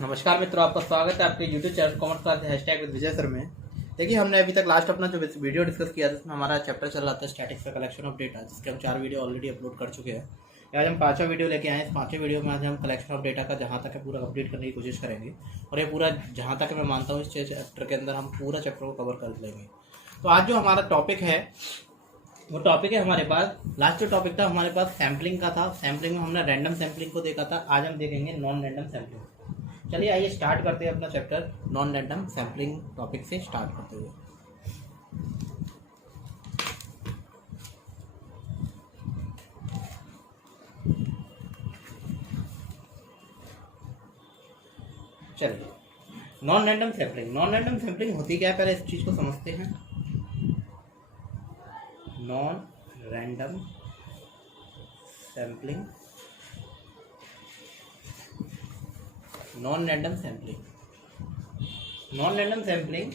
नमस्कार मित्रों, आपका स्वागत है आपके YouTube channel commerce class hashtag with Vijay sir में। देखिए, हमने अभी तक लास्ट अपना जो वीडियो डिस्कस किया था उसमें हमारा चैप्टर चल रहा था स्टैटिक्स का कलेक्शन ऑफ डेटा, जिसके हम 4 वीडियो ऑलरेडी अपलोड कर चुके हैं। आज हम 5वां वीडियो लेके आए हैं। इस 5वें वीडियो में आज हम कलेक्शन ऑफ डेटा का जहाँ तक है पूरा कंप्लीट करने की कोशिश करेंगे, और ये पूरा जहाँ तक मैं मानता हूँ इस चैप्टर के अंदर हम पूरा चैप्टर को कवर कर लेंगे। तो आज जो हमारा टॉपिक है वो टॉपिक है हमारे पास, लास्ट जो टॉपिक था हमारे पास सैम्पलिंग का था। सैम्पलिंग में हमने रैंडम सैम्पलिंग को देखा था। आज हम देखेंगे नॉन रैंडम सैम्पलिंग। चलिए आइए स्टार्ट करते हैं अपना chapter non random sampling topic से स्टार्ट करते हुए। चलिए, non random sampling. Non random sampling होती क्या है, पहले इस चीज़ को समझते हैं। Non random sampling, non random sampling, non random sampling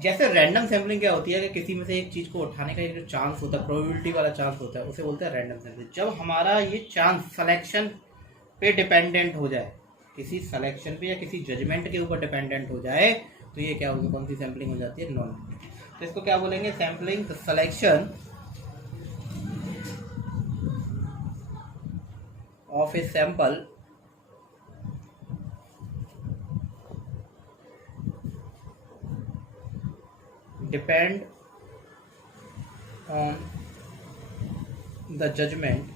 जैसे रैंडम सैम्पलिंग क्या होती है कि किसी में से एक चीज़ को उठाने का एक जो चांस होता है, प्रोबेबिलिटी वाला चांस होता है, उसे बोलते हैं रैंडम सैम्पलिंग। जब हमारा ये चांस सिलेक्शन पे डिपेंडेंट हो जाए, किसी सिलेक्शन पे या किसी जजमेंट के ऊपर डिपेंडेंट हो जाए, तो ये क्या होगी, कौन सी सैम्पलिंग हो जाती है, नॉन। तो इसको क्या बोलेंगे, sampling selection of a sample depend on the judgement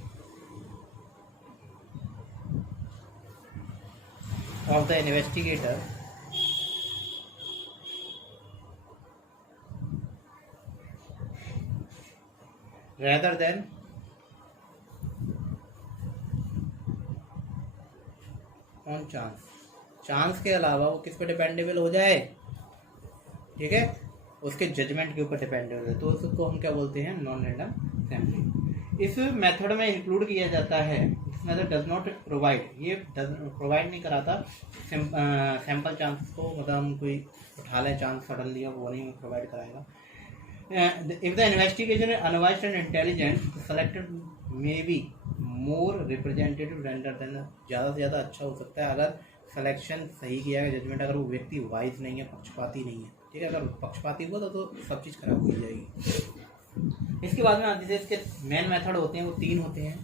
of the investigator rather than on chance। Chance के अलावा वो किस पे डिपेंडेबल हो जाए, ठीक है, उसके जजमेंट के ऊपर डिपेंडेबल है, तो उसको हम क्या बोलते हैं, नॉन रैंडम सैम्पलिंग। इस मेथड में इंक्लूड किया जाता है, this method does not provide, ये प्रोवाइड नहीं कराता सैंपल चांस को, मतलब हम कोई उठा लें चांस सडनली, वो नहीं प्रोवाइड कराएगा। If the investigation is unbiased and intelligent, selected may be more representative rather than, ज़्यादा से ज़्यादा अच्छा हो सकता है अगर सिलेक्शन सही किया है, जजमेंट अगर वो व्यक्ति वाइज नहीं है, पक्षपाती नहीं है, ठीक है। अगर पक्षपाती हुआ तो सब चीज़ खराब हो जाएगी। इसके बाद में जैसे इसके मेन मेथड होते हैं वो 3 होते हैं।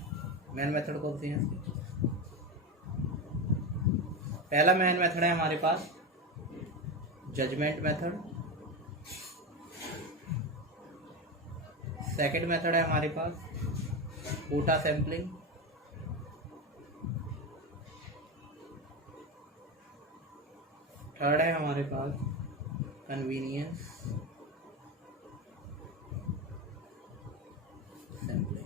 मेन मेथड कौन से हैं इसके? पहला मेन मेथड है हमारे पास जजमेंट मेथड, सेकंड मेथड है हमारे पास कोटा सैम्पलिंग, थर्ड है हमारे पास कन्वीनियंस सैम्पलिंग।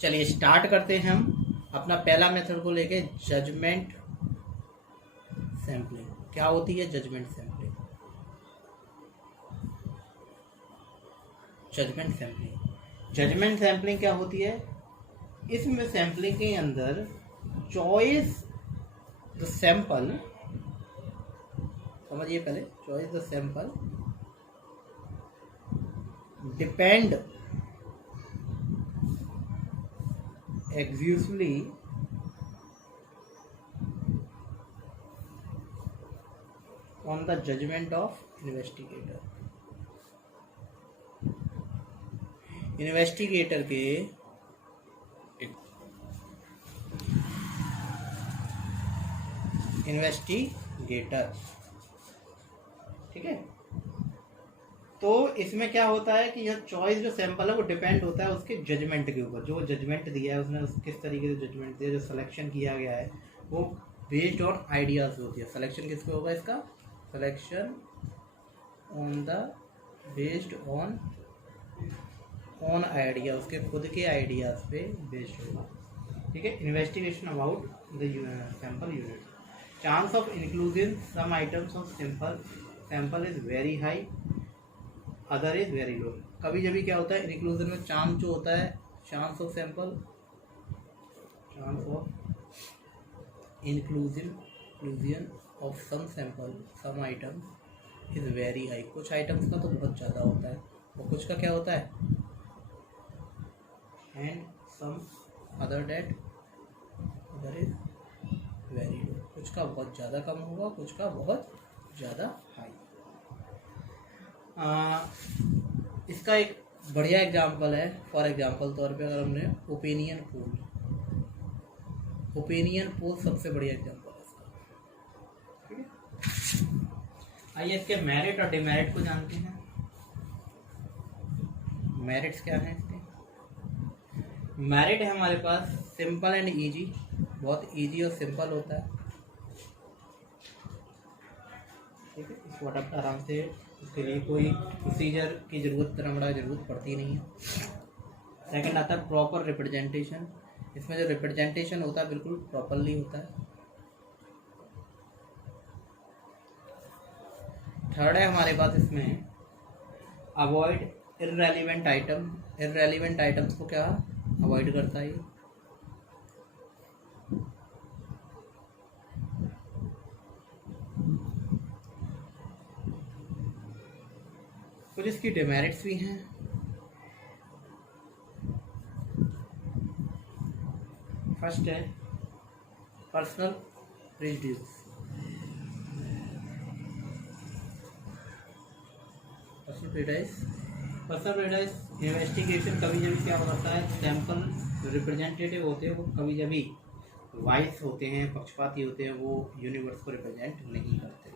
चलिए स्टार्ट करते हैं हम अपना पहला मेथड को लेके, जजमेंट सैम्पलिंग। क्या होती है judgement sampling? Judgement sampling, judgement sampling क्या होती है, इसमें सैम्पलिंग के अंदर चॉइस द सैंपल, समझिए पहले, choice the sample depend exclusively on the judgment of investigator। Investigator के इन्वेस्टिगेटर, ठीक है। तो इसमें क्या होता है कि यह चॉइस जो सैंपल है वो डिपेंड होता है उसके जजमेंट के ऊपर, जो जजमेंट दिया है उसने किस तरीके से जजमेंट दिया, जो सिलेक्शन किया गया है वो बेस्ड ऑन आइडियाज होती है। सिलेक्शन किस पे होगा इसका, selection on the based on idea, उसके खुद के आइडियाज पे बेस्ड होगा, ठीक है। Investigation about the sample unit, chance of inclusion some items of sample is very high, other is very low. कभी जभी क्या होता है इंक्लूजन में, चांस जो होता है, chance of sample, chance of inclusion of some sample, some items is very high. कुछ आइटम्स का तो बहुत ज़्यादा होता है और कुछ का क्या होता है, and some other that other is very low. कुछ का बहुत ज़्यादा कम होगा, कुछ का बहुत ज़्यादा हाई। इसका एक बढ़िया एग्जाम्पल है, फॉर एग्जाम्पल तौर पे अगर हमने ओपिनियन पोल सबसे बढ़िया एग्जाम्पल है इसका। ठीक है, आइए इसके मेरिट और डिमेरिट को जानते हैं। मेरिट्स क्या हैं इसके? मेरिट है हमारे पास सिंपल एंड इजी, बहुत इजी और सिंपल होता है। ठीक है, इसको आराम से, इसके लिए कोई प्रोसीजर की ज़रूरत पड़ती नहीं है। सेकंड आता है प्रॉपर रिप्रेजेंटेशन, इसमें जो रिप्रेजेंटेशन होता है बिल्कुल प्रॉपरली होता है। थर्ड है हमारे पास इसमें avoid irrelevant item, irrelevant items को क्या अवॉइड करता है ये। कुछ इसकी डिमेरिट्स भी हैं। फर्स्ट है personal prejudice. Personal prejudice investigation कभी कभी क्या होता है, सैंपल रिप्रेजेंटेटिव होते हैं वो कभी कभी वाइस होते हैं, पक्षपाती होते हैं, वो यूनिवर्स को रिप्रेजेंट नहीं करते।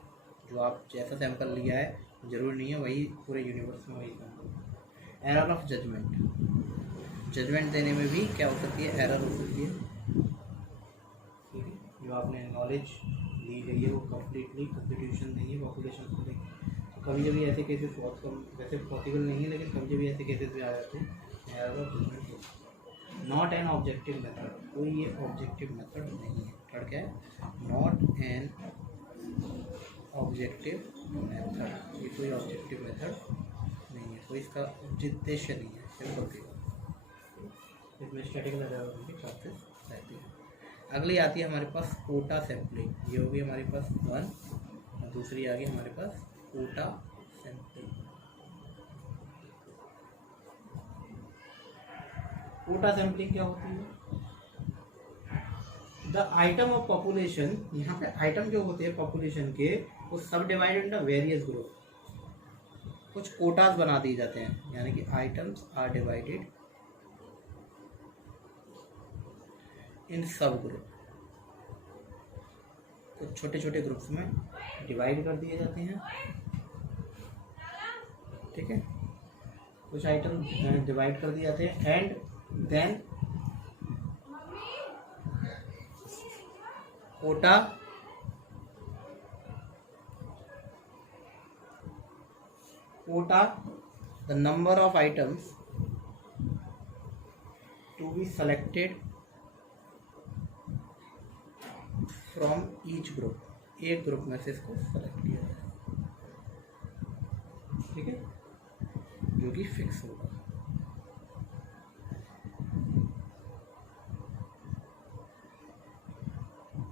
जो आप जैसा सैंपल लिया है जरूरी नहीं है वही पूरे यूनिवर्स में वही sample. Error of judgement, judgement देने में भी क्या हो सकती है, एरर हो सकती है। ठीक है, जो आपने नॉलेज ली गई है वो कम्प्लीटली कंस्टिट्यूशन नहीं है पॉपुलेशन को लेकर। तो कभी कभी ऐसे केसेस बहुत कम, वैसे पॉसिबल नहीं है लेकिन कभी कभी ऐसे केसेस भी आ जाते हैं error of judgement. Not an objective method, कोई ये ऑब्जेक्टिव मेथड नहीं है। थर्ड क्या है, नॉट एन ऑब्जेक्टिव मेथड, ये कोई ऑब्जेक्टिव मेथड नहीं है, कोई इसका उद्देश्य नहीं है, सिंपल सी। इसमें स्टैटिकल एरर की चांसेस रहती है। अगली आती है हमारे पास कोटा सैम्पलिंग, ये होगी हमारे पास 1, और दूसरी आ गई हमारे पास कोटा सैम्पलिंग। कोटा सैम्पलिंग क्या होती है, द आइटम ऑफ पॉपुलेशन, यहाँ पे आइटम जो होते हैं पॉपुलेशन के वो सब डिवाइडेड इन वेरियस ग्रुप, कुछ कोटास बना दिए जाते हैं, यानी कि आइटम्स आर डिवाइडेड इन सब ग्रुप, कुछ छोटे छोटे ग्रुप्स में डिवाइड कर दिए जाते हैं। ठीक है, कुछ आइटम डिवाइड कर दिए जाते हैं and then quota the number of items to be selected from each group, एक ग्रुप में से इसको सेलेक्ट किया जाए। ठीक है, जो कि फिक्स होगा।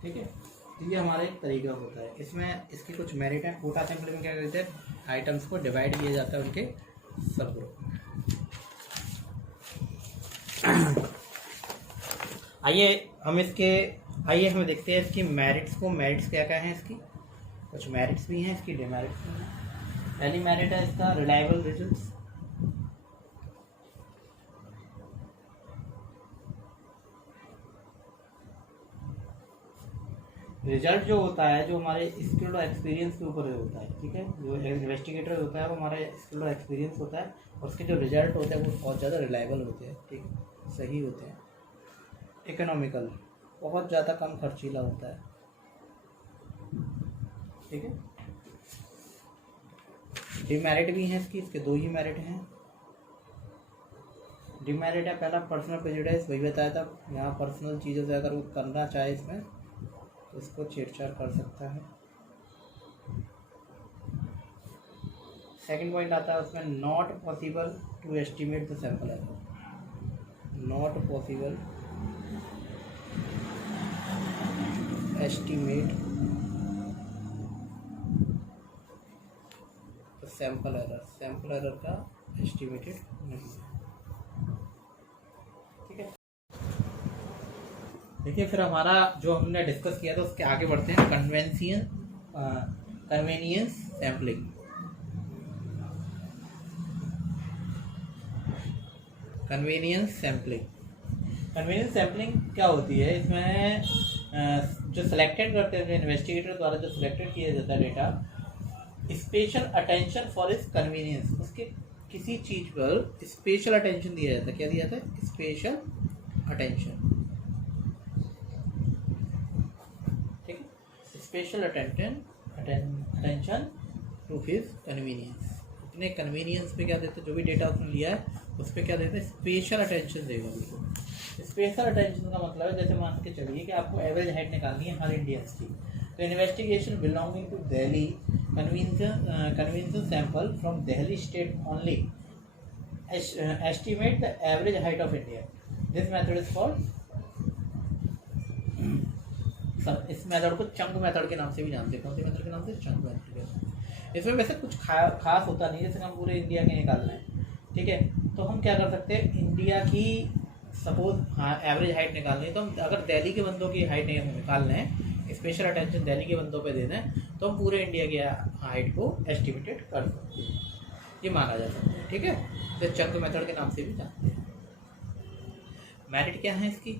ठीक है, तो ये हमारा एक तरीका होता है। इसमें इसकी कुछ मेरिट है। कोटा सैंपलिंग में क्या करते हैं, आइटम्स को डिवाइड किया जाता है उनके सब ग्रुप। आइए हम देखते हैं इसकी मेरिट्स को। मेरिट्स क्या क्या हैं इसकी, कुछ मेरिट्स भी हैं, इसकी डिमेरिट्स भी हैं। पहली मेरिट है इसका रिलायबल रिजल्ट्स। रिजल्ट जो होता है, जो हमारे स्किल और एक्सपीरियंस के ऊपर होता है। ठीक है, जो इन्वेस्टिगेटर होता है वो हमारा स्किल और एक्सपीरियंस होता है, और उसके जो रिजल्ट होते हैं वो बहुत ज़्यादा रिलायबल होते हैं। ठीक है, सही होते हैं। इकोनॉमिकल, बहुत ज़्यादा कम खर्चीला होता है। ठीक है, डिमेरिट भी हैं इसकी, इसके 2 ही मेरिट हैं। डिमेरिट है पहला पर्सनल प्रेजुडिस, वही बताया था, यहाँ पर्सनल चीज़ों से अगर वो करना चाहे इसमें तो इसको छेड़छाड़ कर सकता है। सेकंड पॉइंट आता है उसमें not possible to estimate the sample error, not possible estimate the sample error, sample error का एस्टिमेटेड नहीं है। देखिए फिर हमारा जो हमने डिस्कस किया था उसके आगे बढ़ते हैं। Convenience sampling. कन्वेनियंस सैम्पलिंग क्या होती है? इसमें जो सिलेक्टेड करते हैं इन्वेस्टिगेटर द्वारा जो सिलेक्टेड किया जाता है डेटा, स्पेशल अटेंशन फॉर इस कन्वीनियंस, उसके किसी चीज पर स्पेशल अटेंशन दिया जाता है। क्या दिया जाता है? Special attention. ठीक है, special attention to his convenience. अपने कन्वीनियंस पे क्या देते हैं? जो भी डेटा उसने लिया है उस पर क्या देते हैं? स्पेशल अटेंशन देगा उसको। स्पेशल अटेंशन का मतलब है, जैसे मान के चलिए कि आपको एवरेज हाइट निकालनी है हर इंडियंस की, तो investigation belonging to Delhi convention sample from Delhi state only estimate the average height of India. This method is called इस मेथड को चंक मेथड के नाम से भी जानते हैं। कौन सी मेथड के नाम से? चंक मेथड के नाम। इसमें वैसे कुछ खास होता नहीं है, जैसे हम पूरे इंडिया के निकालना है, ठीक है, तो हम क्या कर सकते हैं, इंडिया की सपोज एवरेज हाइट निकालनी है, तो हम अगर दिल्ली के बंदों की हाइट नहीं निकालना है, स्पेशल अटेंशन दिल्ली के बंदों पे देना है, तो हम पूरे इंडिया की हाइट को एस्टिमेटेड कर सकते हैं, ये माना जा सकता है। ठीक है, तो चंक मेथड के नाम से भी जानते हैं। मेरिट क्या है इसकी?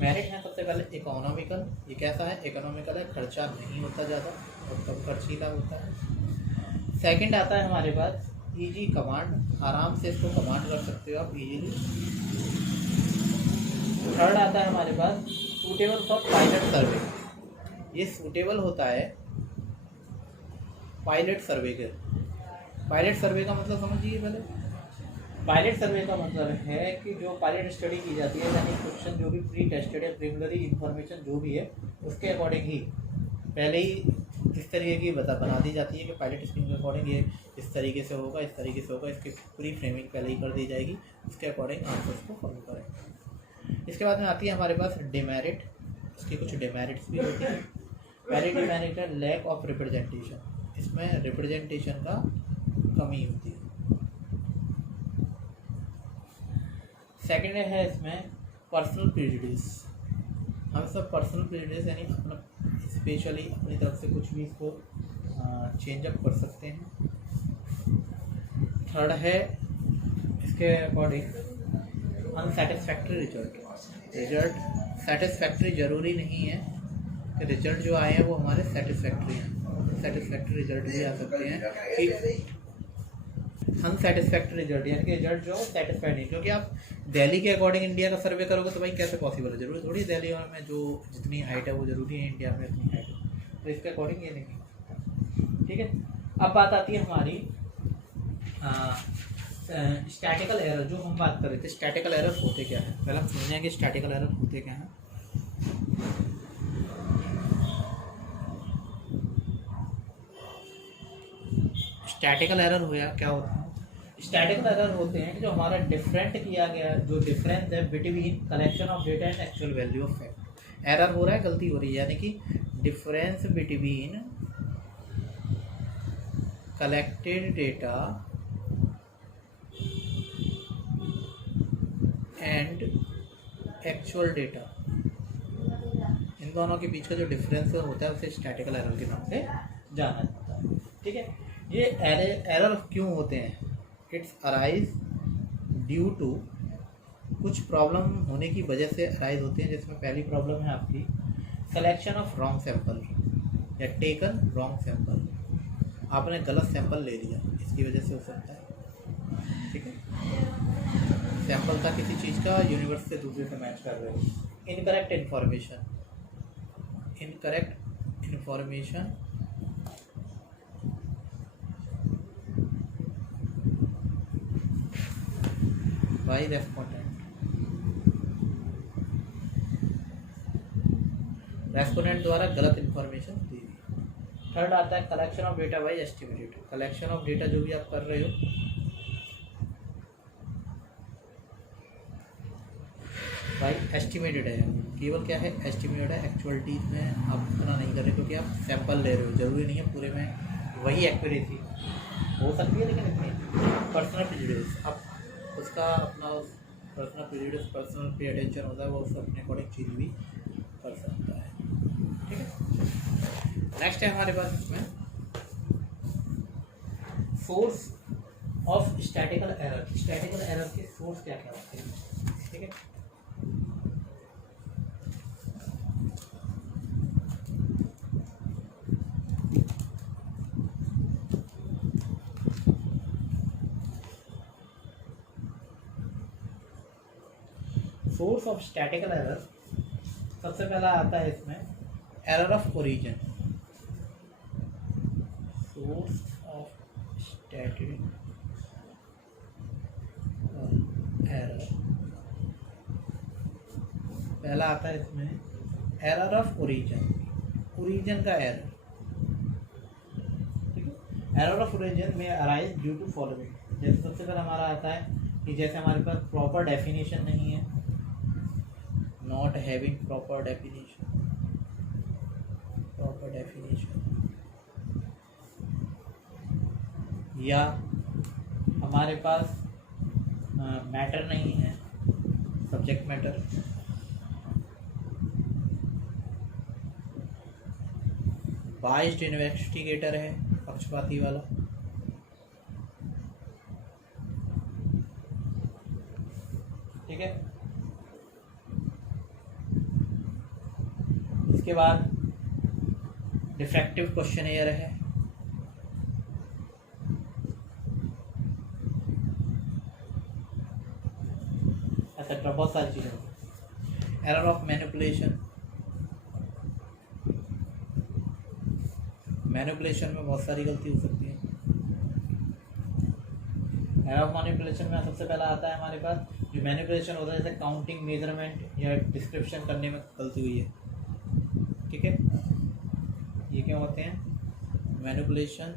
मेरिट है सबसे पहले इकोनॉमिकल। ये कैसा है? इकोनॉमिकल है, खर्चा नहीं होता ज़्यादा और कम खर्चीला होता है। सेकंड आता है हमारे पास इजी कमांड, आराम से इसको कमांड कर सकते हो आप इजीली। थर्ड आता है हमारे पास सूटेबल फॉर पायलट सर्वे। ये सूटेबल होता है पायलट सर्वे के। पायलट सर्वे का मतलब समझिए पहले। पायलट सर्वे का मतलब है कि जो पायलट स्टडी की जाती है, यानी क्वेश्चन जो भी प्री टेस्टेड है, प्रीलिमिनरी इंफॉर्मेशन जो भी है उसके अकॉर्डिंग ही पहले ही इस तरीके की बना दी जाती है कि पायलट स्कीम के अकॉर्डिंग ये इस तरीके से होगा, इस तरीके से होगा, इसकी पूरी फ्रेमिंग पहले ही कर दी जाएगी, उसके अकॉर्डिंग आंसर्स को फॉलो करें। इसके बाद में आती है हमारे पास डिमेरिट। इसकी कुछ डिमेरिट्स भी होती हैं। पहली डिमेरिट है लैक ऑफ रिप्रेजेंटेशन। इसमें रिप्रेजेंटेशन का कमी होती है। सेकेंड है इसमें पर्सनल प्रेजुडिस। हम सब पर्सनल प्रेजुडिस यानी अपना स्पेशली अपनी तरफ से कुछ भी इसको चेंज अप कर सकते हैं। थर्ड है इसके अकॉर्डिंग अनसेटिस्फैक्ट्री रिजल्ट। सेटिस्फैक्ट्री जरूरी नहीं है कि रिजल्ट जो आए हैं वो हमारे सेटिस्फैक्ट्री हैं। सेटिस्फैक्ट्री रिजल्ट भी आ सकते हैं कि अनसेटिस्फैक्ट्री रिजल्ट, यानी कि रिजल्ट जो सेटिस्फाइड नहीं। क्योंकि आप दिल्ली के अकॉर्डिंग इंडिया का सर्वे करोगे तो भाई कैसे पॉसिबल है? जरूरी थोड़ी दिल्ली में जो जितनी हाइट है वो जरूरी है इंडिया में उतनी हाइट है, तो इसके अकॉर्डिंग ये नहीं। ठीक है, अब बात आती है हमारी स्टैटिकल एरर। जो हम बात कर रहे थे, स्टैटिकल एरर होते क्या है, पहले हम समझेंगे स्टैटिकल एरर होते क्या है। स्टैटिकल एरर होया क्या होता है? स्टैटिकल एरर होते हैं जो हमारा डिफरेंट किया गया, जो डिफरेंस है between collection of data and actual value of fact. Error हो रहा है, गलती हो रही है, यानी कि difference between collected data and actual data, इन दोनों के बीच का जो डिफरेंस होता है उसे स्टैटिकल एरर के नाम से जाना जाता है। ठीक है, ये एरर क्यों होते हैं? इट्स अराइज ड्यू टू, कुछ प्रॉब्लम होने की वजह से अराइज होते हैं, जिसमें पहली प्रॉब्लम है आपकी सिलेक्शन ऑफ रॉन्ग सैंपल या टेकन रॉन्ग सैंपल। आपने गलत सैंपल ले लिया, इसकी वजह से हो सकता है। ठीक है, सैंपल था किसी चीज़ का, यूनिवर्स से दूसरे से मैच कर रहे हो। इनकरेक्ट इन्फॉर्मेशन बाई रेस्पोंडेंट द्वारा गलत इन्फॉर्मेशन दी गई। थर्ड आता है collection of data by estimated. Collection of data जो भी आप कर रहे हो भाई एस्टिमेटेड है, केवल क्या है? एस्टिमेटेड है। एक्चुअलिटी में आप उतना नहीं कर रहे क्योंकि आप सैंपल ले रहे हो, जरूरी नहीं है पूरे में वही एक्यूरेसी हो सकती है, लेकिन इतनी पर्सनल प्रेजुडिस आप उसका अपना personal period personal pay attention होता है, वो उसको अपने अकॉर्डिंग चीज भी कर सकता है। ठीक है, नेक्स्ट है हमारे पास इसमें source of statical error. Statistical error के सोर्स क्या क्या होते हैं? ठीक है, सोर्स ऑफ स्टैटिकल एरर सबसे पहला आता है इसमें error of origin. Source of static error पहला आता है इसमें एरर ऑफ ओरिजिन, ओरिजिन का एरर। ठीक है, एरर ऑफ ओरिजिन में अराइज ड्यू टू फॉलोइंग। जैसे सबसे पहला हमारा आता है कि जैसे हमारे पास प्रॉपर डेफिनेशन नहीं है, not having proper definition, proper definition, या हमारे पास मैटर नहीं है, सब्जेक्ट मैटर, बाइस्ड इन्वेस्टिगेटर है, पक्षपाती वाला, ठीक है। इसके बाद डिफेक्टिव क्वेश्चनेयर है, एक्सेट्रा, बहुत सारी चीज़ें। एरर ऑफ मैनिपुलेशन, मैनिपुलेशन में बहुत सारी गलती हो सकती है। एरर ऑफ मैनिपुलेशन में सबसे पहला आता है हमारे पास जो मैनिपुलेशन होता है, जैसे काउंटिंग, मेजरमेंट या डिस्क्रिप्शन करने में गलती हुई है। ठीक है, ये क्या होते हैं? मैनिपुलेशन,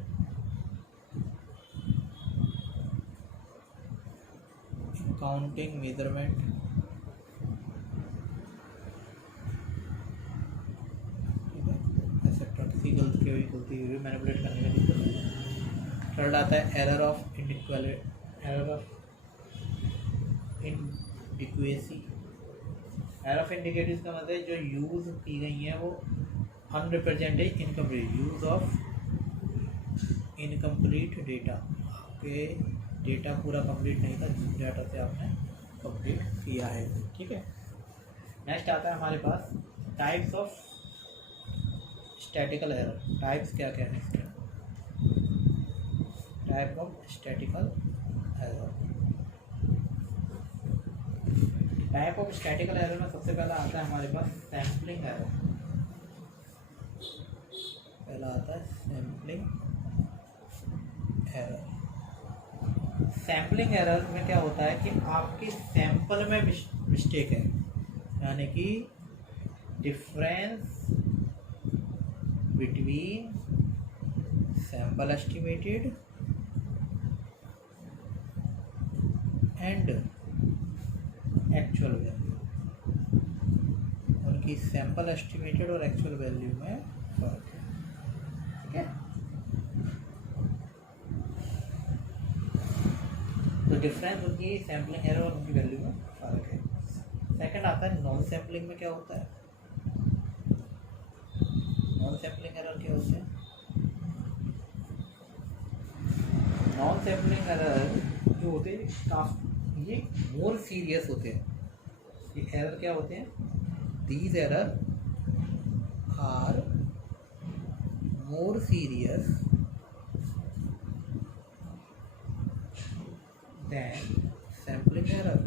काउंटिंग, मेजरमेंट, ठीक है, एक्सेट्रा, किसी गलती हुई मैनिपुलेट करने में दिक्कत है। थर्ड आता है error of inequality, error of inadequacy. Error of indicative का मतलब जो यूज की गई है वो unrepresented, incomplete, use of incomplete data, आपके डेटा पूरा कंप्लीट नहीं था जिस डाटा से आपने कंप्लीट किया है। ठीक है, नेक्स्ट आता है हमारे पास types of statical error. Types क्या क्या है इसके? Type of statical error. Type of statical error में सबसे पहला आता है हमारे पास सैम्पलिंग एरर। पहला आता है सैम्पलिंग एरर। सैम्पलिंग एरर में क्या होता है कि आपके सैंपल में मिस्टेक है, यानी कि difference between sample estimated and actual value, उनकी सैंपल एस्टिमेटेड और एक्चुअल वैल्यू में फर्क है। ठीक है, तो डिफरेंस उनकी सैम्पलिंग एरर और उनकी वैल्यू में फर्क है। सेकंड आता है नॉन सैम्पलिंग में क्या होता है? नॉन सैम्पलिंग एरर क्या होते हैं? नॉन सैम्पलिंग एरर जो होते हैं काफ़ी ये मोर सीरियस होते हैं। ये एरर क्या होते हैं? These error are more serious than sampling error.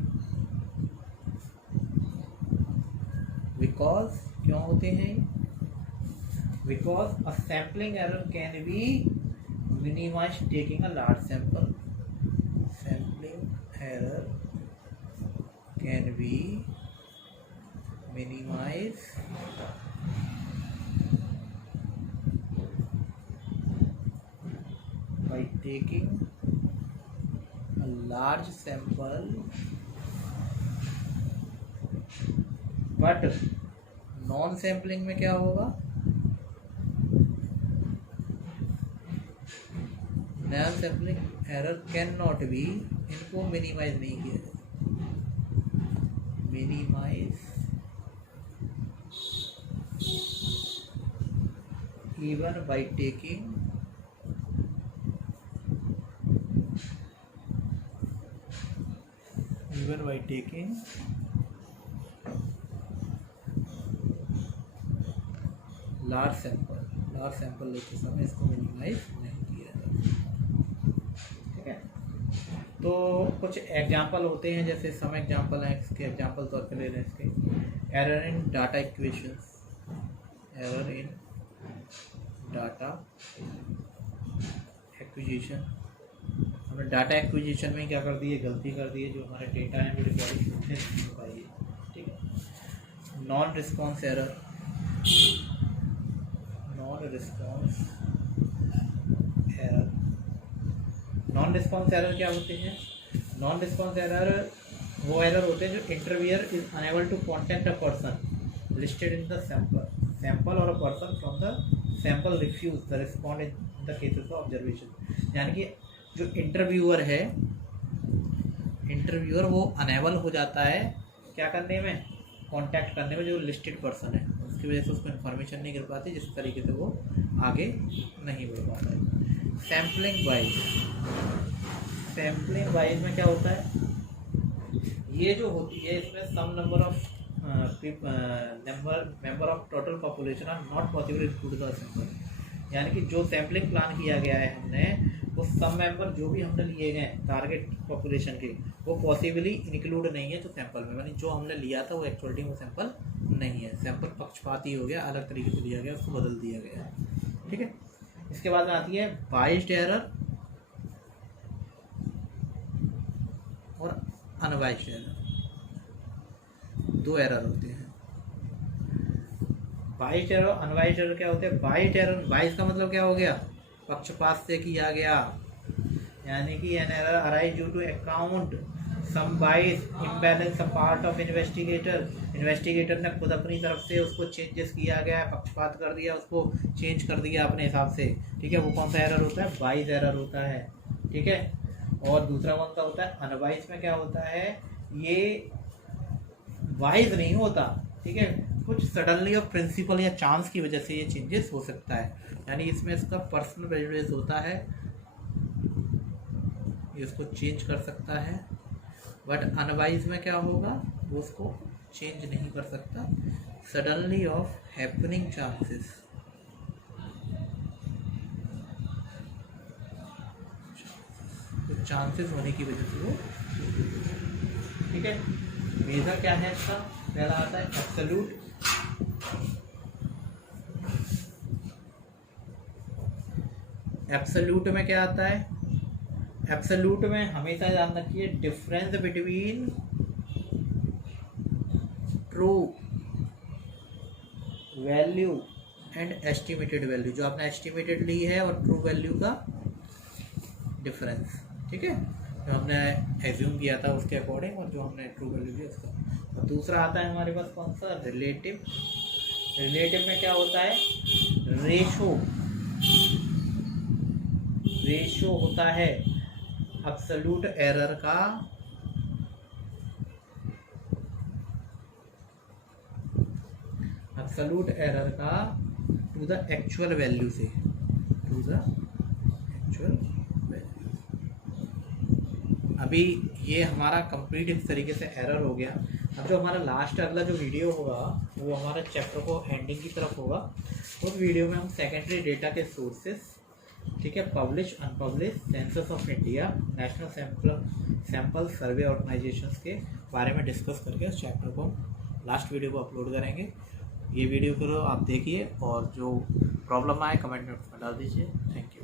Because क्यों होते हैं? Because a sampling error can be minimized taking a large sample. Sampling error can be minimized by taking a large sample, but non sampling में क्या होगा? Non sampling error can not be, इनको minimise नहीं किया जाए। minimize even by taking large sample लेते समय इसको मिनिमाइज नहीं किया जाता। ठीक है, तो कुछ एग्जांपल होते हैं, जैसे सम एग्जांपल हैं, इसके एग्जांपल तौर पे ले रहे हैं इसके error in data equations, error in data acquisition. हमने डाटा एक्विजिशन में क्या कर दिए, गलती कर दी है, जो हमारे डेटा है वो रिकॉर्डिंग नहीं हो पाई है। ठीक है, non response error, non response error क्या होते हैं? नॉन रिस्पॉन्स एरर वो एरर होते हैं जो interviewer is unable to contact a person listed in the sample और a person from the sample refuse the respond in the cases of observation. यानी कि जो इंटरव्यूअर है, इंटरव्यूअर वो अनेबल हो जाता है क्या करने में, कांटेक्ट करने में जो लिस्टेड पर्सन है, उसकी वजह से उसको इन्फॉर्मेशन नहीं कर पाती, जिस तरीके से वो आगे नहीं बढ़ पाता है। सैम्पलिंग वाइज में क्या होता है, ये जो होती है इसमें some number of member of total population are not possible include the sample. यानी कि जो सैम्पलिंग प्लान किया गया है हमने, वो सब मेंबर जो भी हमने लिए गए टारगेट पॉपुलेशन के, वो पॉसिबली इंक्लूड नहीं है तो सैंपल में, यानी जो हमने लिया था वो एक्चुअली वो सैंपल नहीं है, सैंपल पक्षपाती हो गया, अलग तरीके से लिया गया, उसको बदल दिया गया है। ठीक है, इसके बाद में आती है बाइस्ड एरर और अनबाइस्ड एरर, दो एरर होते हैं। बाइस्ड एरर और अनबाइस्ड एरर क्या होते हैं? बाइस्ड एरर, बाइस का मतलब क्या हो गया, पक्षपात से किया गया, यानी कि an error arise due to account some bias imbalance a part of investigator ने खुद अपनी तरफ से उसको चेंजेस किया गया, पक्षपात कर दिया, उसको चेंज कर दिया अपने हिसाब से। ठीक है, वो कौन सा एरर होता है? बाइस एरर होता है। ठीक है, और दूसरा कौन सा होता है? अनबाइस में क्या होता है, ये वाइज नहीं होता। ठीक है, कुछ सडनली और प्रिंसिपल या चांस की वजह से ये चेंजेस हो सकता है, यानी इसमें इसका पर्सनल प्रेजुडिस होता है, ये उसको चेंज कर सकता है, बट अनवाइज में क्या होगा, वो उसको चेंज नहीं कर सकता। सडनली ऑफ हैपनिंग चांसेस, तो चांसेस होने की वजह से वो। ठीक है, मेजर क्या है इसका? पहला आता है एब्सोल्यूट, एब्सोल्यूट में क्या आता है? एब्सोल्यूट में हमेशा ध्यान रखिए difference between true value and estimated value, जो आपने एस्टिमेटेड ली है और ट्रू वैल्यू का डिफरेंस। ठीक है, जो हमने एज्यूम किया था उसके अकॉर्डिंग और जो हमने ट्रू वैल्यू लिया उसका। और दूसरा आता है हमारे पास कौन सा? रिलेटिव। रिलेटिव में क्या होता है? रेशो होता है एब्सोल्यूट एरर का टू द एक्चुअल वैल्यू से, टू द एक्चुअल वैल्यू। अभी ये हमारा कंप्लीट इस तरीके से एरर हो गया। अब जो हमारा लास्ट अगला जो वीडियो होगा वो हमारा चैप्टर को एंडिंग की तरफ होगा। उस वीडियो में हम सेकेंडरी डेटा के सोर्सेस, ठीक है, publish unpublish, census of India, national sample survey organisations के बारे में डिस्कस करके उस चैप्टर को लास्ट वीडियो को अपलोड करेंगे। ये वीडियो को आप देखिए और जो प्रॉब्लम आए कमेंट में डाल दीजिए। Thank you.